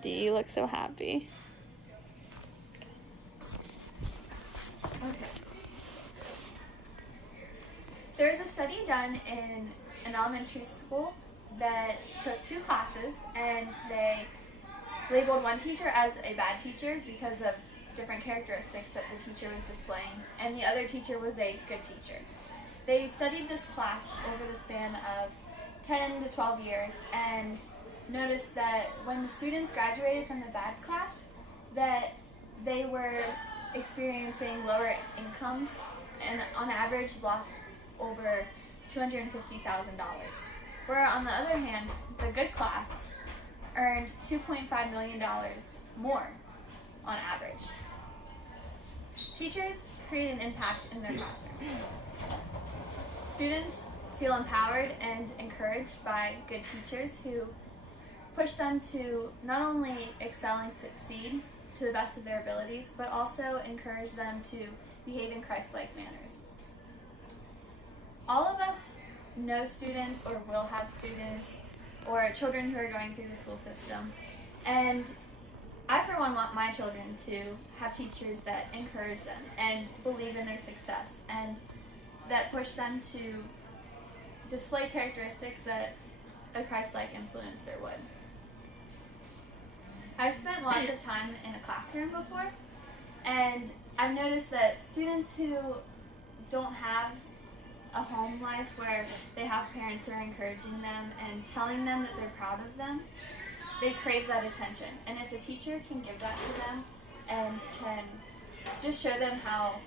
D, you look so happy. Okay. There's a study done in an elementary school that took 2 classes, and they labeled one teacher as a bad teacher because of different characteristics that the teacher was displaying, and the other teacher was a good teacher. They studied this class over the span of 10 to 12 years and noticed that when the students graduated from the bad class, that they were experiencing lower incomes and on average lost over $250,000. Where on the other hand, the good class earned $2.5 million more on average. Teachers create an impact in their classroom. Students feel empowered and encouraged by good teachers who push them to not only excel and succeed to the best of their abilities, but also encourage them to behave in Christ-like manners. All of us know students or will have students or children who are going through the school system, and I for one want my children to have teachers that encourage them and believe in their success and that push them to display characteristics that a Christ-like influencer would. I've spent lots of time in a classroom before, and I've noticed that students who don't have a home life where they have parents who are encouraging them and telling them that they're proud of them, they crave that attention. And if a teacher can give that to them and can just show them how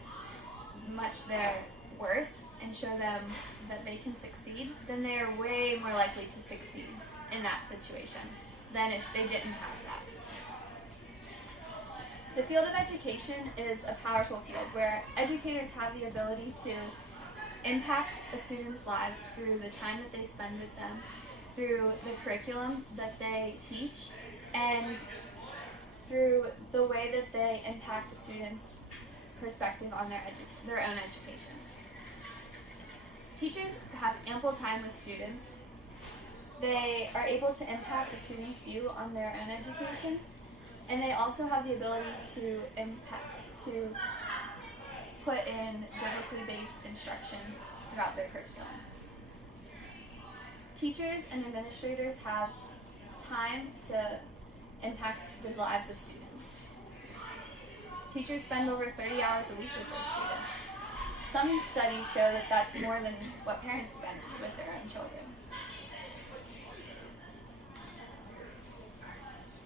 much they're worth and show them that they can succeed, then they are way more likely to succeed in that situation than if they didn't have that. The field of education is a powerful field where educators have the ability to impact a student's lives through the time that they spend with them, through the curriculum that they teach, and through the way that they impact a student's perspective on their own education. Teachers have ample time with students. They are able to impact a student's view on their own education, and they also have the ability to put in biblically based instruction throughout their curriculum. Teachers and administrators have time to impact the lives of students. Teachers spend over 30 hours a week with their students. Some studies show that that's more than what parents spend with their own children.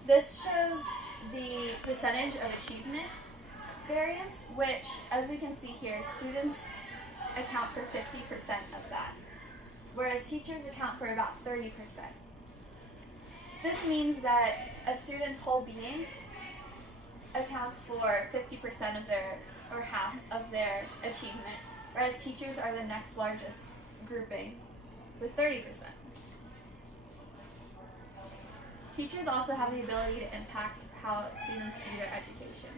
This shows the percentage of achievement variance, which, as we can see here, students account for 50% of that, whereas teachers account for about 30%. This means that a student's whole being accounts for 50% of their, or half of their achievement, whereas teachers are the next largest grouping with 30%. Teachers also have the ability to impact how students view their education.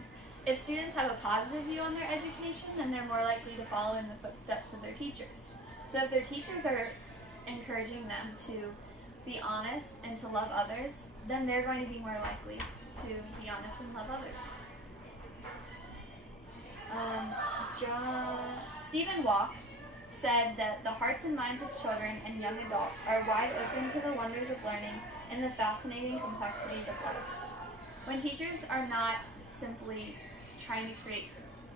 If students have a positive view on their education, then they're more likely to follow in the footsteps of their teachers. So if their teachers are encouraging them to be honest and to love others, then they're going to be more likely to be honest and love others. Stephen Walk said that the hearts and minds of children and young adults are wide open to the wonders of learning and the fascinating complexities of life. When teachers are not simply trying to create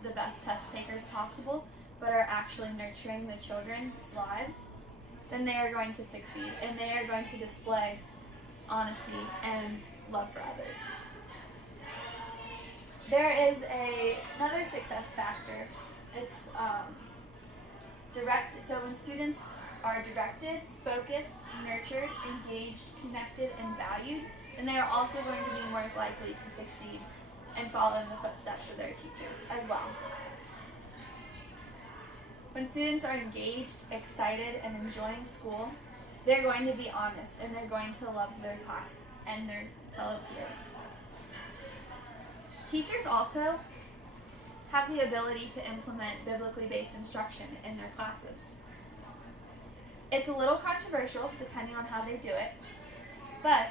the best test takers possible, but are actually nurturing the children's lives, then they are going to succeed and they are going to display honesty and love for others. There is another success factor. It's so when students are directed, focused, nurtured, engaged, connected, and valued, then they are also going to be more likely to succeed and follow in the footsteps of their teachers as well. When students are engaged, excited, and enjoying school, they're going to be honest and they're going to love their class and their fellow peers. Teachers also have the ability to implement biblically based instruction in their classes. It's a little controversial depending on how they do it, but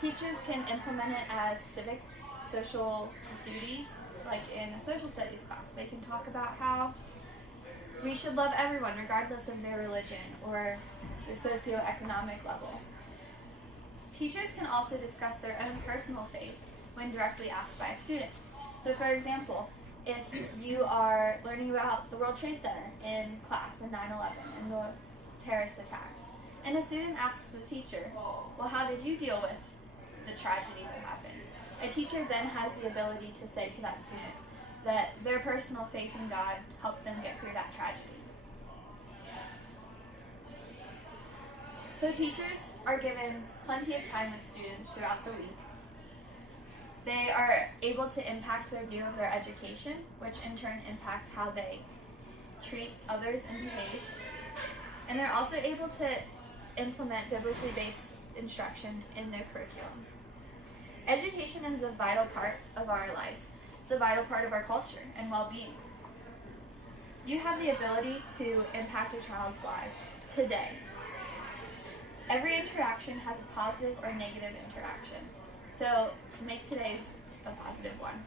Teachers can implement it as civic social duties, like in a social studies class. They can talk about how we should love everyone regardless of their religion or their socioeconomic level. Teachers can also discuss their own personal faith when directly asked by a student. So for example, if you are learning about the World Trade Center in class in 9/11 and the terrorist attacks, and a student asks the teacher, well, how did you deal with the tragedy that happened? A teacher then has the ability to say to that student that their personal faith in God helped them get through that tragedy. So teachers are given plenty of time with students throughout the week. They are able to impact their view of their education, which in turn impacts how they treat others and behave. And they're also able to implement biblically based instruction in their curriculum. Education is a vital part of our life. It's a vital part of our culture and well-being. You have the ability to impact a child's life today. Every interaction has a positive or negative interaction. So make today's a positive one.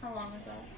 How long was that?